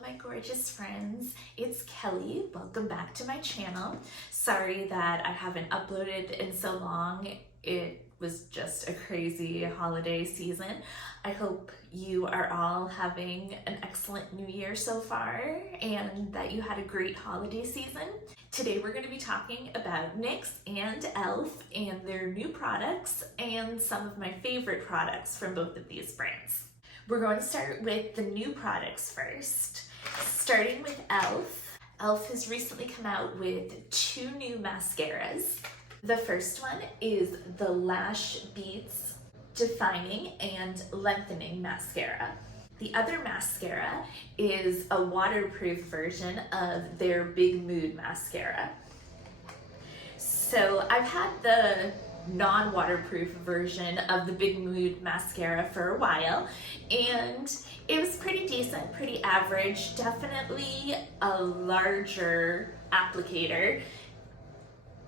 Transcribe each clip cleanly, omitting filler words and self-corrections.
my gorgeous friends, it's Kelly. Welcome back to my channel. Sorry that I haven't uploaded in so long. It was just a crazy holiday season. I hope you are all having an excellent new year so far and that you had a great holiday season. Today we're going to be talking about NYX and E.L.F and their new products and some of my favorite products from both of these brands. We're going to start with the new products first. Starting with E.L.F. E.L.F has recently come out with two new mascaras. The first one is the Lash Beats Defining and Lengthening Mascara. The other mascara is a waterproof version of their Big Mood Mascara. So I've had the non-waterproof version of the Big Mood Mascara for a while, and it was pretty decent, pretty average, definitely a larger applicator,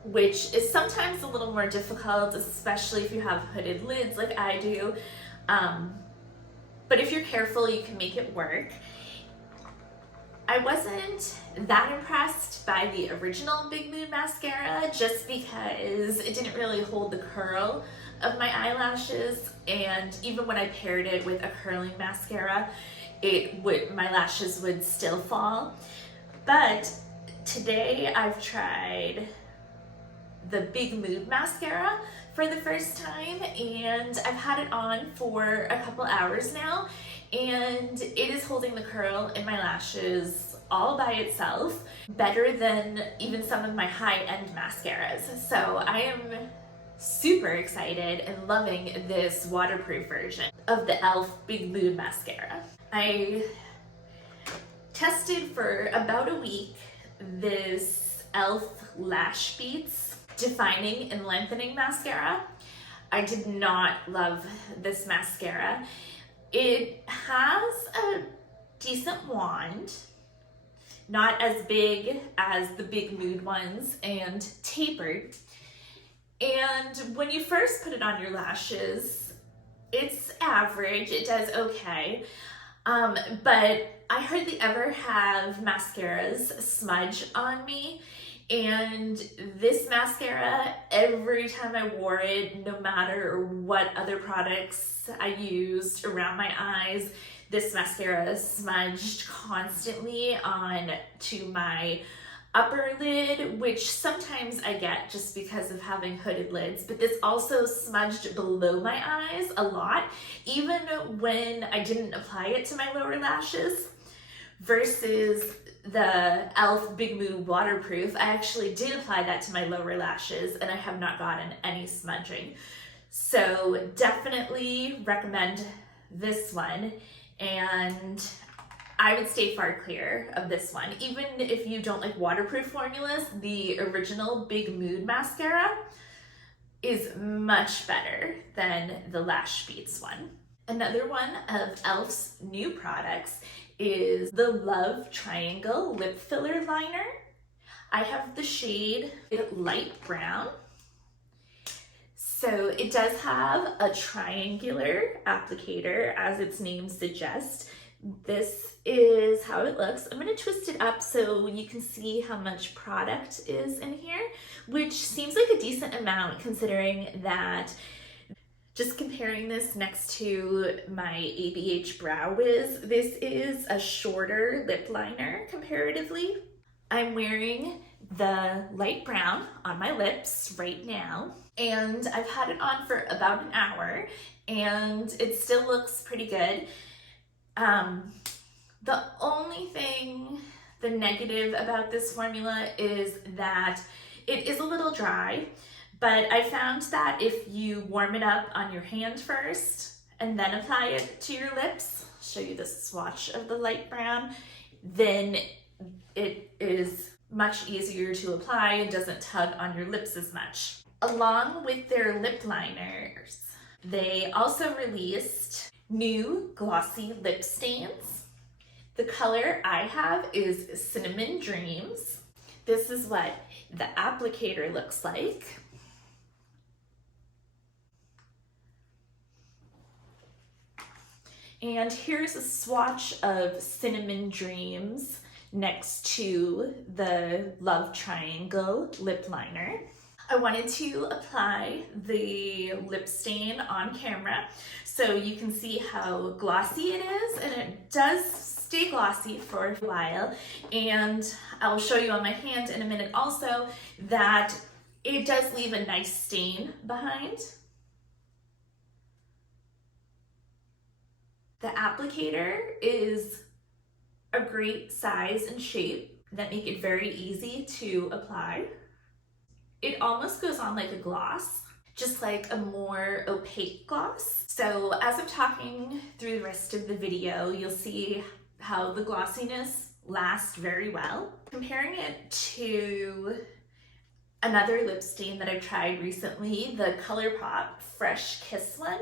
which is sometimes a little more difficult, especially if you have hooded lids like I do. But if you're careful, you can make it work. I wasn't that impressed by the original Big Mood Mascara just because it didn't really hold the curl of my eyelashes, and even when I paired it with a curling mascara, my lashes would still fall. But today I've tried the Big Mood Mascara for the first time, and I've had it on for a couple hours now, and it is holding the curl in my lashes all by itself, better than even some of my high-end mascaras. So I am super excited and loving this waterproof version of the E.L.F Big Mood Mascara. I tested for about a week this E.L.F Lash Beats Defining and Lengthening Mascara. I did not love this mascara. It has a decent wand, not as big as the Big Mood ones, and tapered. And when you first put it on your lashes, it's average, it does okay. But I hardly ever have mascaras smudge on me. And this mascara, every time I wore it, no matter what other products I used around my eyes, this mascara smudged constantly on to my upper lid, which sometimes I get just because of having hooded lids, but this also smudged below my eyes a lot, even when I didn't apply it to my lower lashes. Versus the E.L.F Big Mood Waterproof, I actually did apply that to my lower lashes and I have not gotten any smudging. So definitely recommend this one, and I would stay far clear of this one. Even if you don't like waterproof formulas, the original Big Mood Mascara is much better than the Lash Beats one. Another one of E.L.F's new products is the Love Triangle Lip Filler Liner. I have the shade light brown. So it does have a triangular applicator, as its name suggests. This is how it looks. I'm going to twist it up so you can see how much product is in here, which seems like a decent amount considering that. Just comparing this next to my ABH Brow Wiz, this is a shorter lip liner comparatively. I'm wearing the light brown on my lips right now, and I've had it on for about an hour, and it still looks pretty good. The only thing, the negative about this formula is that it is a little dry. But I found that if you warm it up on your hand first and then apply it to your lips, I'll show you the swatch of the light brown, then it is much easier to apply and doesn't tug on your lips as much. Along with their lip liners, they also released new glossy lip stains. The color I have is Cinnamon Dreams. This is what the applicator looks like. And here's a swatch of Cinnamon Dreams next to the Love Triangle lip liner. I wanted to apply the lip stain on camera so you can see how glossy it is, and it does stay glossy for a while. And I'll show you on my hand in a minute also that it does leave a nice stain behind. The applicator is a great size and shape that make it very easy to apply. It almost goes on like a gloss, just like a more opaque gloss. So as I'm talking through the rest of the video, you'll see how the glossiness lasts very well. Comparing it to another lip stain that I've tried recently, the ColourPop Fresh Kiss one,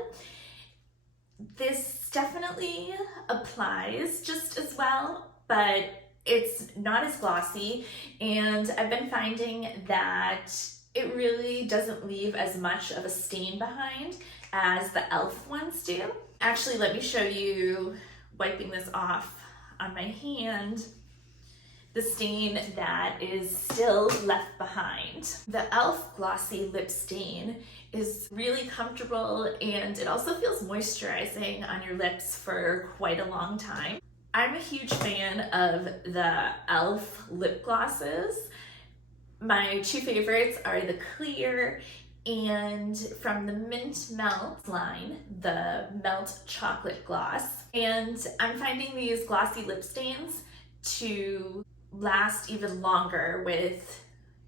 this definitely applies just as well, but it's not as glossy, and I've been finding that it really doesn't leave as much of a stain behind as the E.L.F ones do. Actually, let me show you, wiping this off on my hand, the stain that is still left behind. The E.L.F glossy lip stain is really comfortable, and it also feels moisturizing on your lips for quite a long time. I'm a huge fan of the E.L.F lip glosses. My two favorites are the clear and from the Mint Melt line, the Melt Chocolate Gloss. And I'm finding these glossy lip stains to last even longer with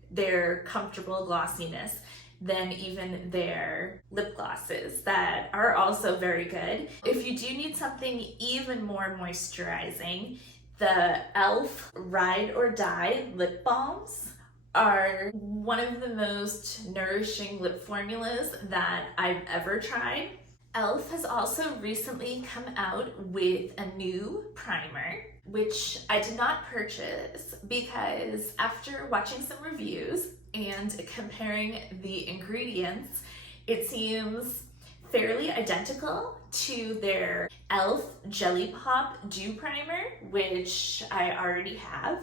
their comfortable glossiness than even their lip glosses that are also very good. If you do need something even more moisturizing, the E.L.F Ride or Die lip balms are one of the most nourishing lip formulas that I've ever tried. E.L.F has also recently come out with a new primer, which I did not purchase because after watching some reviews and comparing the ingredients, it seems fairly identical to their E.L.F Jelly Pop Dew Primer, which I already have.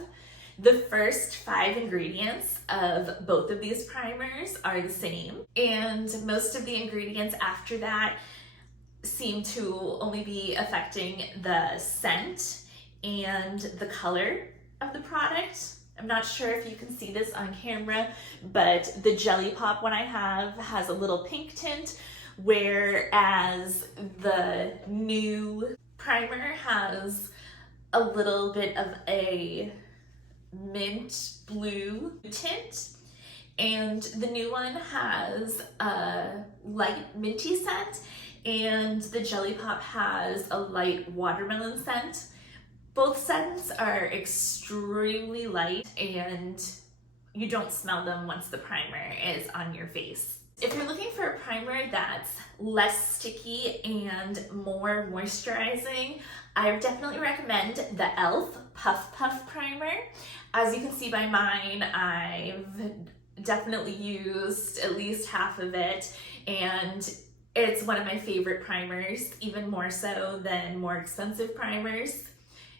The first 5 ingredients of both of these primers are the same, and most of the ingredients after that seem to only be affecting the scent and the color of the product. I'm not sure if you can see this on camera, but the Jelly Pop one I have has a little pink tint, whereas the new primer has a little bit of a mint blue tint, and the new one has a light minty scent, and the Jelly Pop has a light watermelon scent. Both scents are extremely light, and you don't smell them once the primer is on your face. If you're looking for a primer that's less sticky and more moisturizing, I would definitely recommend the E.L.F Puff Puff Primer. As you can see by mine, I've definitely used at least half of it, and it's one of my favorite primers, even more so than more expensive primers.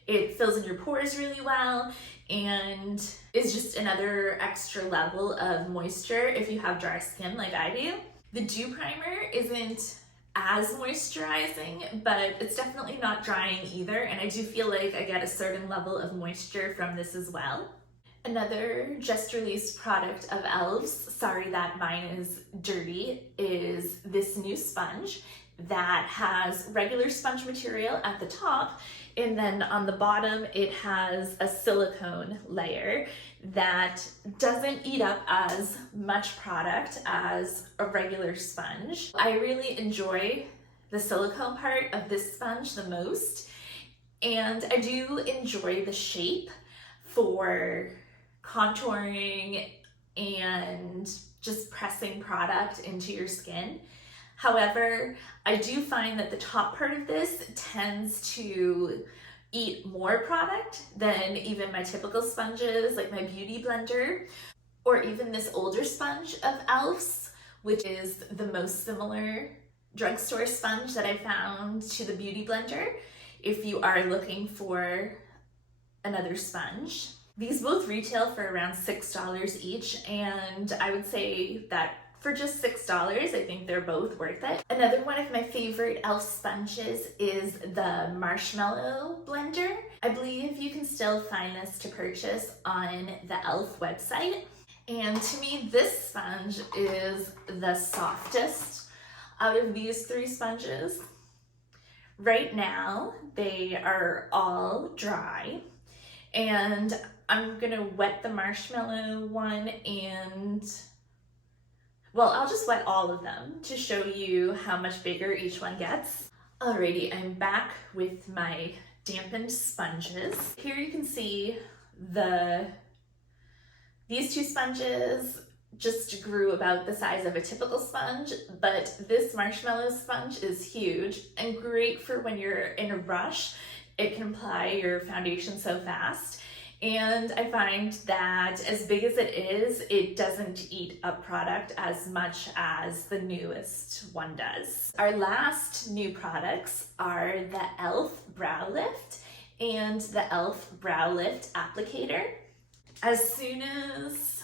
It fills in your pores really well and is just another extra level of moisture if you have dry skin like I do. The Dew Primer isn't as moisturizing, but it's definitely not drying either, and I do feel like I get a certain level of moisture from this as well. Another just released product of E.L.F's, sorry that mine is dirty, is this new sponge that has regular sponge material at the top, and then on the bottom it has a silicone layer that doesn't eat up as much product as a regular sponge. I really enjoy the silicone part of this sponge the most, and I do enjoy the shape for contouring and just pressing product into your skin. However, I do find that the top part of this tends to eat more product than even my typical sponges, like my Beauty Blender, or even this older sponge of E.L.F's, which is the most similar drugstore sponge that I found to the beauty blender if you are looking for another sponge. These both retail for around $6 each, and I would say that for just $6, I think they're both worth it. Another one of my favorite e.l.f. sponges is the marshmallow blender. I believe you can still find this to purchase on the e.l.f. website. And to me, this sponge is the softest out of these three sponges. Right now, they are all dry, and I'm gonna wet the marshmallow one and, well, I'll just wet all of them to show you how much bigger each one gets. Alrighty, I'm back with my dampened sponges. Here you can see these two sponges just grew about the size of a typical sponge, but this marshmallow sponge is huge and great for when you're in a rush. It can apply your foundation so fast. And I find that as big as it is, it doesn't eat up product as much as the newest one does. Our last new products are the e.l.f. Brow Lift and the e.l.f. Brow Lift Applicator. As soon as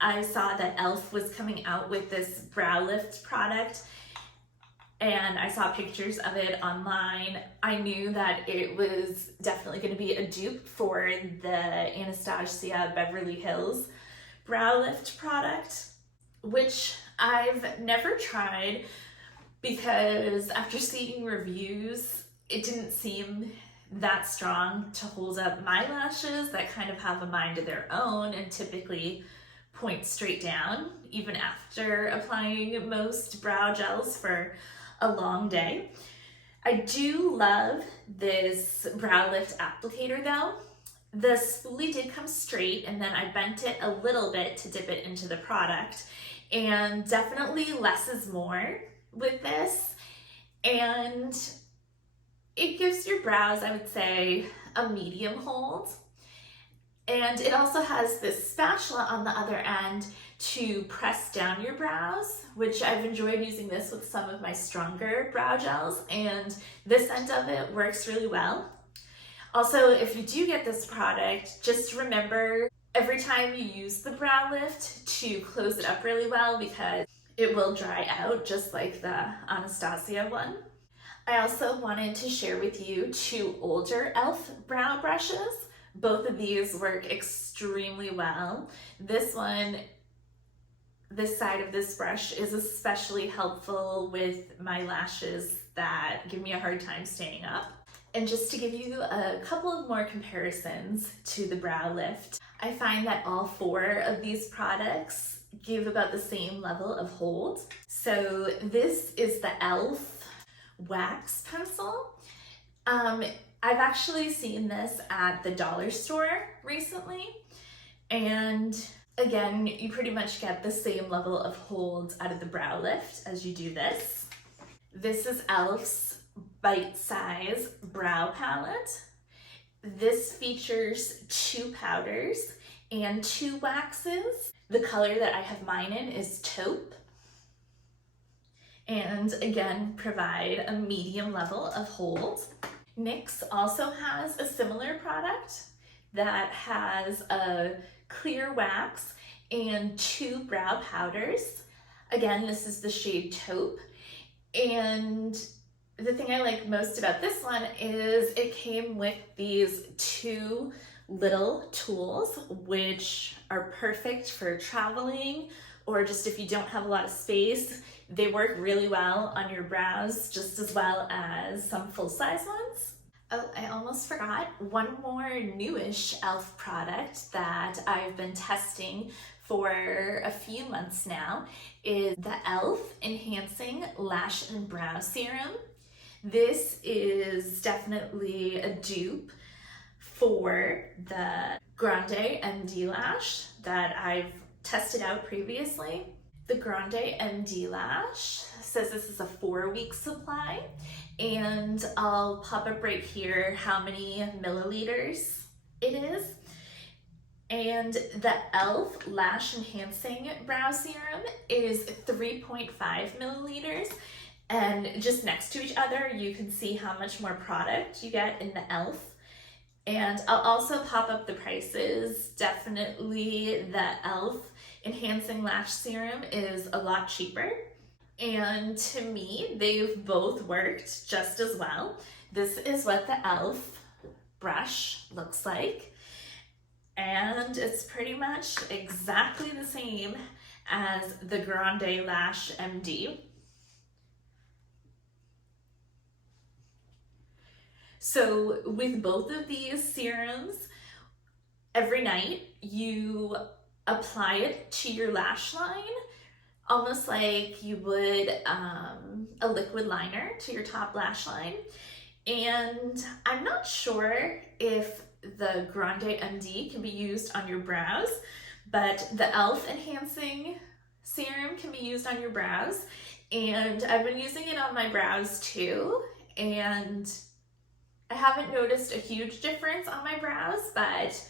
I saw that e.l.f. was coming out with this brow lift product, and I saw pictures of it online, I knew that it was definitely going to be a dupe for the Anastasia Beverly Hills brow lift product, which I've never tried because after seeing reviews, it didn't seem that strong to hold up my lashes that kind of have a mind of their own and typically point straight down even after applying most brow gels for a long day. I do love this brow lift applicator though. The spoolie did come straight and then I bent it a little bit to dip it into the product, and definitely less is more with this, and it gives your brows, I would say, a medium hold. And it also has this spatula on the other end to press down your brows, which I've enjoyed using this with some of my stronger brow gels, and this end of it works really well. Also, if you do get this product, just remember every time you use the brow lift to close it up really well because it will dry out just like the Anastasia one. I also wanted to share with you two older e.l.f. brow brushes. Both of these work extremely well. This one, this side of this brush is especially helpful with my lashes that give me a hard time staying up. And just to give you a couple of more comparisons to the brow lift, I find that all four of these products give about the same level of hold. So this is the e.l.f. wax pencil. I've actually seen this at the dollar store recently, and again, you pretty much get the same level of hold out of the brow lift as you do this. This is e.l.f.'s Bite Size Brow Palette. This features 2 powders and 2 waxes. The color that I have mine in is taupe, and again provide a medium level of hold. NYX also has a similar product that has a clear wax and 2 brow powders. Again, this is the shade taupe, and the thing I like most about this one is it came with these 2 little tools, which are perfect for traveling or just if you don't have a lot of space. They work really well on your brows just as well as some full-size ones. Oh, I almost forgot. One more newish e.l.f. product that I've been testing for a few months now is the e.l.f. Enhancing Lash and Brow Serum. This is definitely a dupe for the Grande MD Lash that I've tested out previously. The Grande MD Lash says this is a 4-week supply, and I'll pop up right here how many milliliters it is. And the e.l.f. Lash Enhancing Brow Serum is 3.5 milliliters, And just next to each other, you can see how much more product you get in the E.L.F. And I'll also pop up the prices. Definitely the E.L.F. Enhancing Lash Serum is a lot cheaper. And to me, they've both worked just as well. This is what the E.L.F. brush looks like. And it's pretty much exactly the same as the Grande Lash MD. So with both of these serums, every night you apply it to your lash line, almost like you would a liquid liner to your top lash line. And I'm not sure if the Grande MD can be used on your brows, but the E.L.F. Enhancing Serum can be used on your brows. And I've been using it on my brows too, and I haven't noticed a huge difference on my brows, but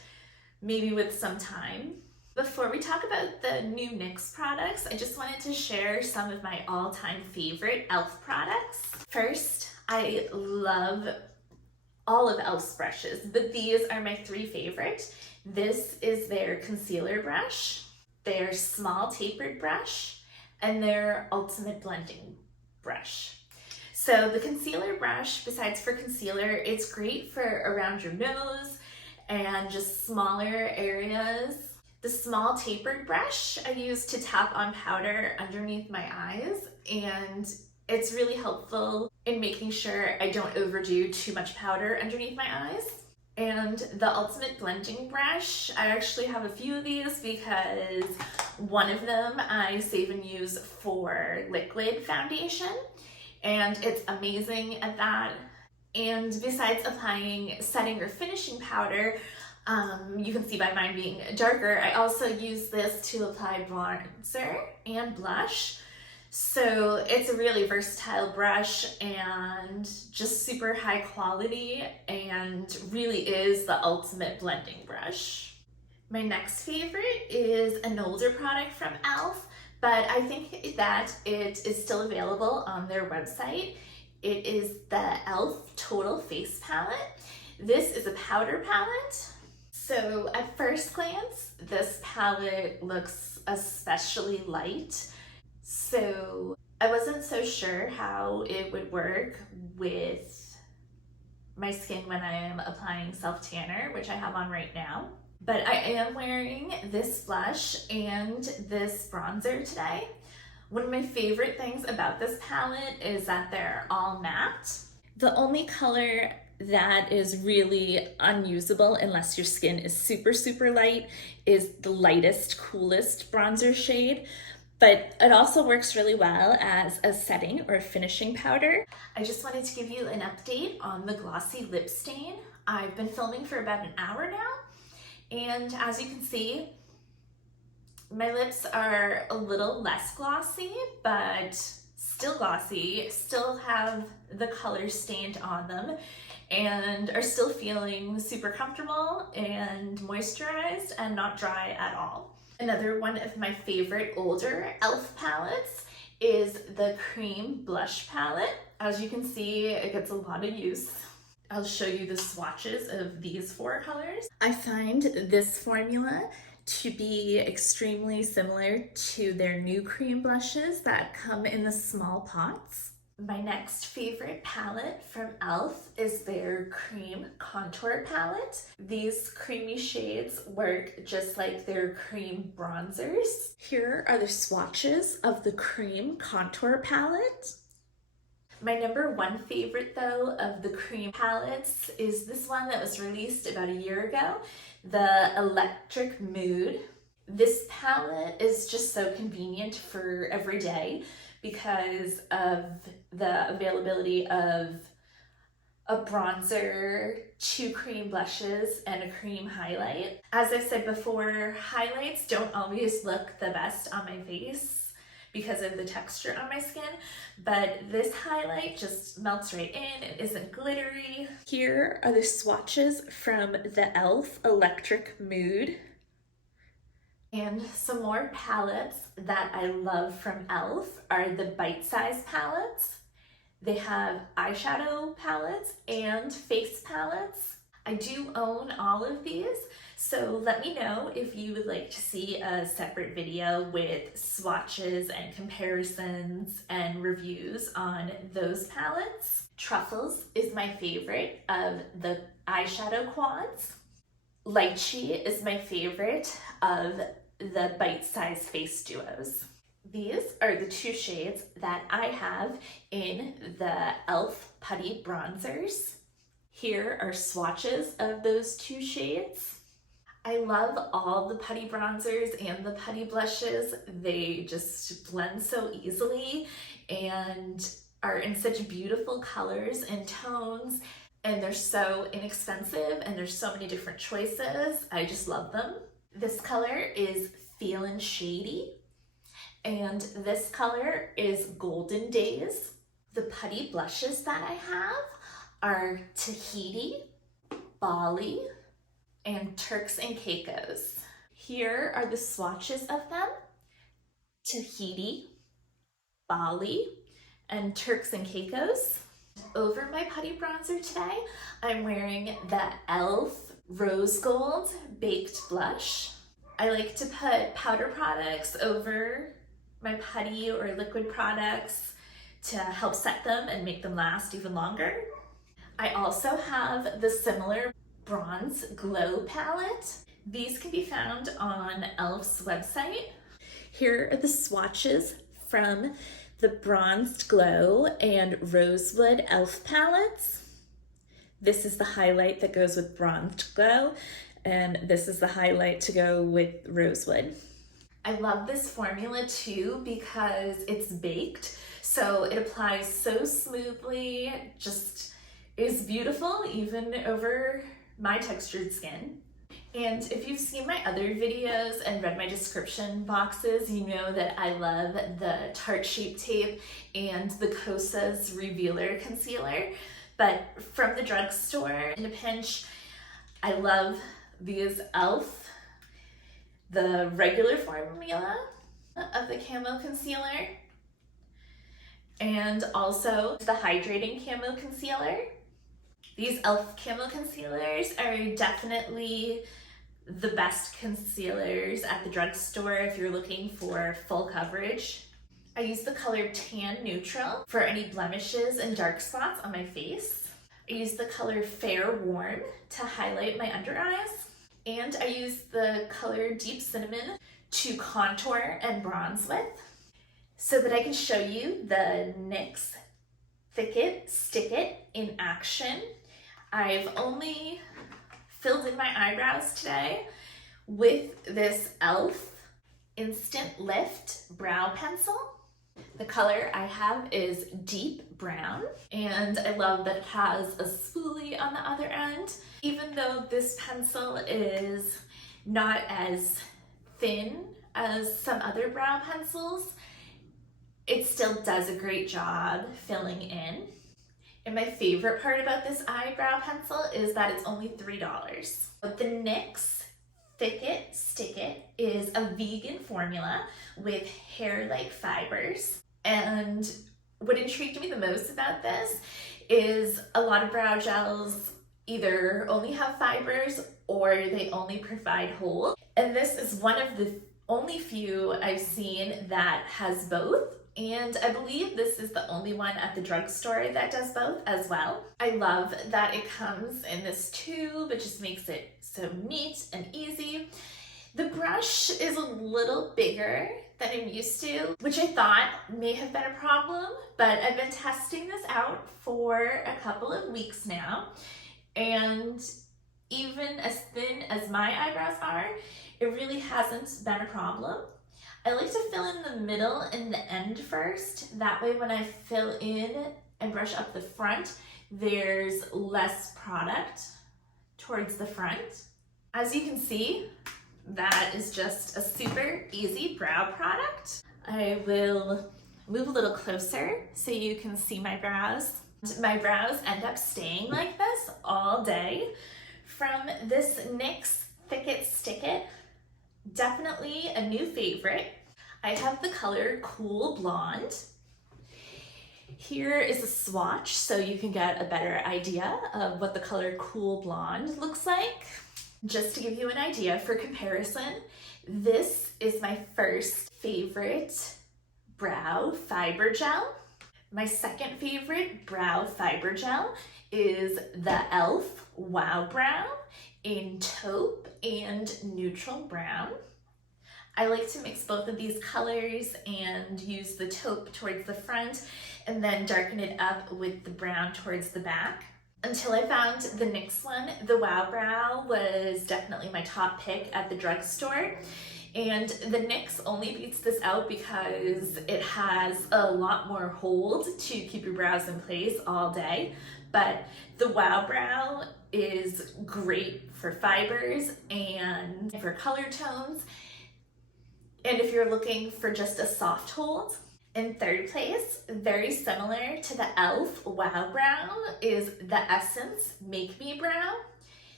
maybe with some time. Before we talk about the new NYX products, I just wanted to share some of my all-time favorite E.L.F. products. First, I love all of E.L.F.'s brushes, but these are my three favorite. This is their concealer brush, their small tapered brush, and their ultimate blending brush. So the concealer brush, besides for concealer, it's great for around your nose and just smaller areas. The small tapered brush I use to tap on powder underneath my eyes, and it's really helpful in making sure I don't overdo too much powder underneath my eyes. And the ultimate blending brush, I actually have a few of these because one of them I save and use for liquid foundation, and it's amazing at that. And besides applying setting or finishing powder, you can see by mine being darker, I also use this to apply bronzer and blush. So it's a really versatile brush and just super high quality, and really is the ultimate blending brush. My next favorite is an older product from E.L.F., but I think that it is still available on their website. It is the E.L.F. Total Face Palette. This is a powder palette. So at first glance, this palette looks especially light. So I wasn't so sure how it would work with my skin when I am applying self-tanner, which I have on right now. But I am wearing this blush and this bronzer today. One of my favorite things about this palette is that they're all matte. The only color that is really unusable unless your skin is super, super light is the lightest, coolest bronzer shade. But it also works really well as a setting or a finishing powder. I just wanted to give you an update on the glossy lip stain. I've been filming for about an hour now, and as you can see, my lips are a little less glossy, but still glossy, still have the color stained on them, and are still feeling super comfortable and moisturized and not dry at all. Another one of my favorite older E.L.F. palettes is the cream blush palette. As you can see, it gets a lot of use. I'll show you the swatches of these four colors. I find this formula to be extremely similar to their new cream blushes that come in the small pots. My next favorite palette from E.L.F. is their cream contour palette. These creamy shades work just like their cream bronzers. Here are the swatches of the cream contour palette. My number one favorite though of the cream palettes is this one that was released about a year ago, the Electric Mood. This palette is just so convenient for every day because of the availability of a bronzer, 2 cream blushes, and a cream highlight. As I said before, highlights don't always look the best on my face because of the texture on my skin, but this highlight just melts right in. It isn't glittery. Here are the swatches from the E.L.F. Electric Mood. And some more palettes that I love from E.L.F. are the bitesize palettes. They have eyeshadow palettes and face palettes. I do own all of these, so let me know if you would like to see a separate video with swatches and comparisons and reviews on those palettes. Truffles is my favorite of the eyeshadow quads. Lychee is my favorite of the bite-sized face duos. These are the two shades that I have in the E.L.F Putty bronzers. Here are swatches of those two shades. I love all the putty bronzers and the putty blushes. They just blend so easily and are in such beautiful colors and tones, and they're so inexpensive and there's so many different choices. I just love them. This color is Feelin' Shady, and this color is Golden Days. The putty blushes that I have are Tahiti, Bali, and Turks and Caicos. Here are the swatches of them: Tahiti, Bali, and Turks and Caicos. Over my putty bronzer today, I'm wearing the E.L.F Rose Gold Baked Blush. I like to put powder products over my putty or liquid products to help set them and make them last even longer. I also have the similar Bronze Glow palette. These can be found on E.L.F's website. Here are the swatches from the Bronzed Glow and Rosewood E.L.F palettes. This is the highlight that goes with Bronzed Glow, and this is the highlight to go with Rosewood. I love this formula too because it's baked, so it applies so smoothly, just is beautiful even over my textured skin. And if you've seen my other videos and read my description boxes, you know that I love the Tarte Shape Tape and the Kosas Revealer Concealer. But from the drugstore in a pinch, I love these E.L.F, the regular formula of the camo concealer, and also the hydrating camo concealer. These E.L.F camo concealers are definitely the best concealers at the drugstore if you're looking for full coverage. I use the color Tan Neutral for any blemishes and dark spots on my face. I use the color Fair Warm to highlight my under eyes. And I use the color Deep Cinnamon to contour and bronze with, so that I can show you the NYX Thick It, Stick It in action. I've only filled in my eyebrows today with this E.L.F Instant Lift Brow Pencil. The color I have is Deep Brown, and I love that it has a spoolie on the other end. Even though this pencil is not as thin as some other brow pencils, it still does a great job filling in. And my favorite part about this eyebrow pencil is that it's only $3. But the NYX Thick It, Stick It is a vegan formula with hair-like fibers. And what intrigued me the most about this is a lot of brow gels either only have fibers or they only provide hold. And this is one of the only few I've seen that has both. And I believe this is the only one at the drugstore that does both as well. I love that it comes in this tube. It just makes it so neat and easy. The brush is a little bigger than I'm used to, which I thought may have been a problem, but I've been testing this out for a couple of weeks now. And even as thin as my eyebrows are, it really hasn't been a problem. I like to fill in the middle and the end first. That way when I fill in and brush up the front, there's less product towards the front. As you can see, that is just a super easy brow product. I will move a little closer so you can see my brows. My brows end up staying like this all day from this NYX Thick It, Stick It. Definitely a new favorite. I have the color Cool Blonde. Here is a swatch so you can get a better idea of what the color Cool Blonde looks like. Just to give you an idea for comparison, this is my first favorite brow fiber gel. My second favorite brow fiber gel is the E.L.F Wow Brow in taupe and neutral brown. I like to mix both of these colors and use the taupe towards the front and then darken it up with the brown towards the back. Until I found the NYX one, the Wow Brow was definitely my top pick at the drugstore. And the NYX only beats this out because it has a lot more hold to keep your brows in place all day. But the Wow Brow is great for fibers and for color tones. And if you're looking for just a soft hold. In third place, very similar to the E.L.F Wow Brow, is the Essence Make Me Brow.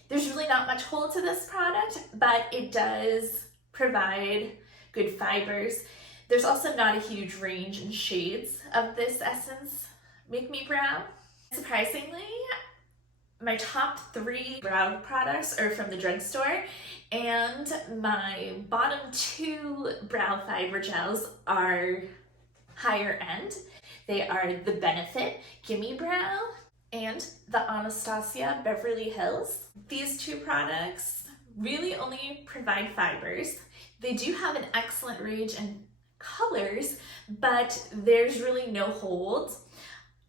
There's really not much hold to this product, but it does provide good fibers. There's also not a huge range in shades of this Essence Make Me Brow. Surprisingly, my top 3 brow products are from the drugstore, and my bottom 2 brow fiber gels are higher end. They are the Benefit Gimme Brow and the Anastasia Beverly Hills. These 2 products really only provide fibers. They do have an excellent range in colors, but there's really no hold.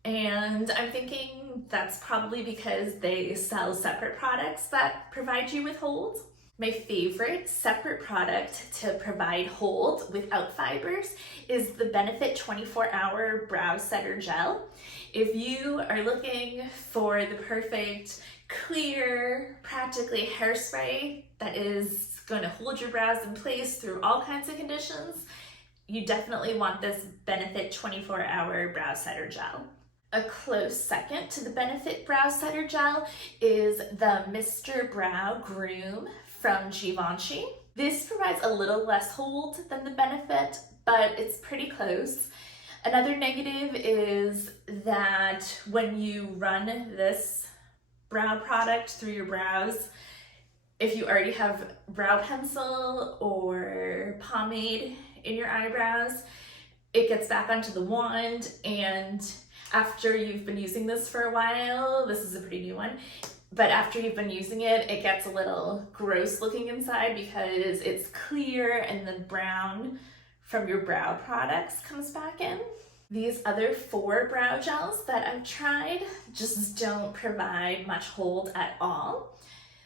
And I'm thinking that's probably because they sell separate products that provide you with hold. My favorite separate product to provide hold without fibers is the Benefit 24-Hour Brow Setter Gel. If you are looking for the perfect, clear, practically hairspray that is going to hold your brows in place through all kinds of conditions, you definitely want this Benefit 24-Hour Brow Setter Gel. A close second to the Benefit Brow Setter Gel is the Mr. Brow Groom from Givenchy. This provides a little less hold than the Benefit, but it's pretty close. Another negative is that when you run this brow product through your brows, if you already have brow pencil or pomade in your eyebrows, it gets back onto the wand, and after you've been using this for a while, this is a pretty new one, but after you've been using it, it gets a little gross looking inside because it's clear and the brown from your brow products comes back in. These other 4 brow gels that I've tried just don't provide much hold at all.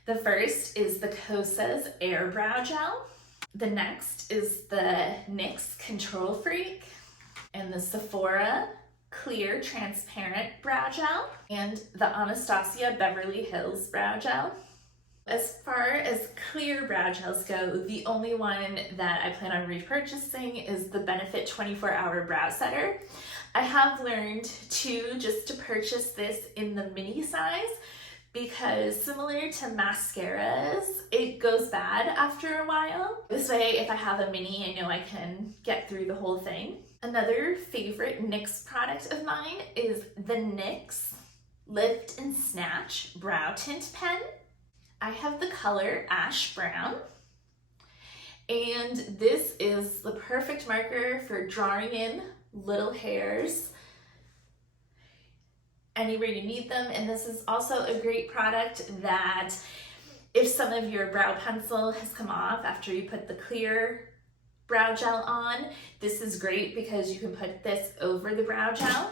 The first is the Kosas Air Brow Gel. The next is the NYX Control Freak and the Sephora Clear Transparent Brow Gel and the Anastasia Beverly Hills Brow Gel. As far as clear brow gels go, the only one that I plan on repurchasing is the Benefit 24-Hour Brow Setter. I have learned just to purchase this in the mini size because similar to mascaras, it goes bad after a while. This way, if I have a mini, I know I can get through the whole thing. Another favorite NYX product of mine is the NYX Lift and Snatch Brow Tint Pen. I have the color Ash Brown, and this is the perfect marker for drawing in little hairs anywhere you need them. And this is also a great product that if some of your brow pencil has come off after you put the clear brow gel on, this is great because you can put this over the brow gel.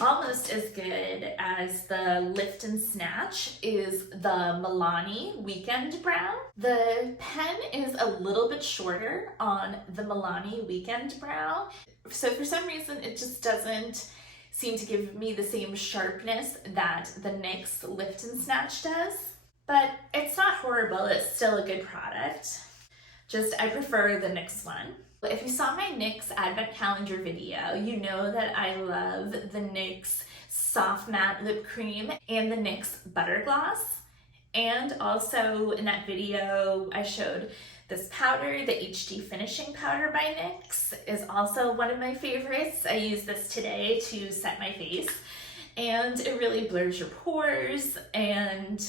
Almost as good as the Lift and Snatch is the Milani Weekend Brow. The pen is a little bit shorter on the Milani Weekend Brow, so for some reason it just doesn't seem to give me the same sharpness that the NYX Lift and Snatch does. But it's not horrible, it's still a good product. I prefer the NYX one. If you saw my NYX Advent Calendar video, you know that I love the NYX Soft Matte Lip Cream and the NYX Butter Gloss. And also in that video, I showed This powder, the HD Finishing Powder by NYX, is also one of my favorites. I use this today to set my face, and it really blurs your pores and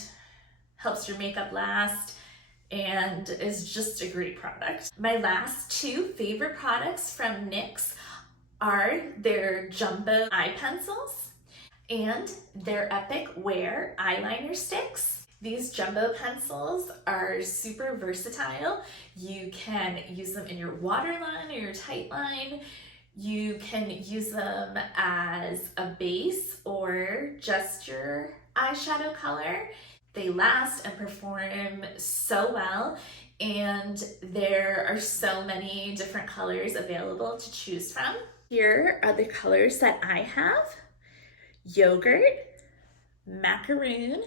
helps your makeup last, and is just a great product. My last two favorite products from NYX are their jumbo eye pencils and their Epic Wear eyeliner sticks. These jumbo pencils are super versatile. You can use them in your waterline or your tight line. You can use them as a base or just your eyeshadow color. They last and perform so well, and there are so many different colors available to choose from. Here are the colors that I have: yogurt, macaroon,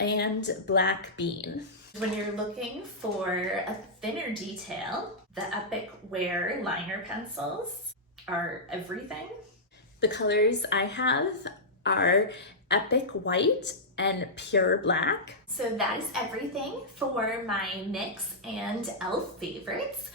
and black bean. When you're looking for a thinner detail, the Epic Wear liner pencils are everything. The colors I have are Epic White and Pure Black. So that is everything for my NYX and E.L.F favorites.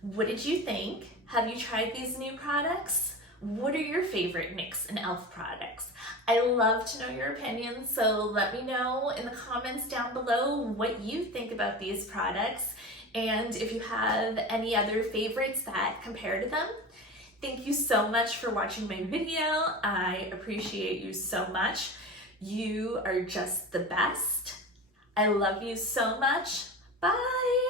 What did you think? Have you tried these new products? What are your favorite NYX and E.L.F products? I love to know your opinions, so let me know in the comments down below what you think about these products, and if you have any other favorites that compare to them. Thank you so much for watching my video. I appreciate you so much. You are just the best. I love you so much. Bye.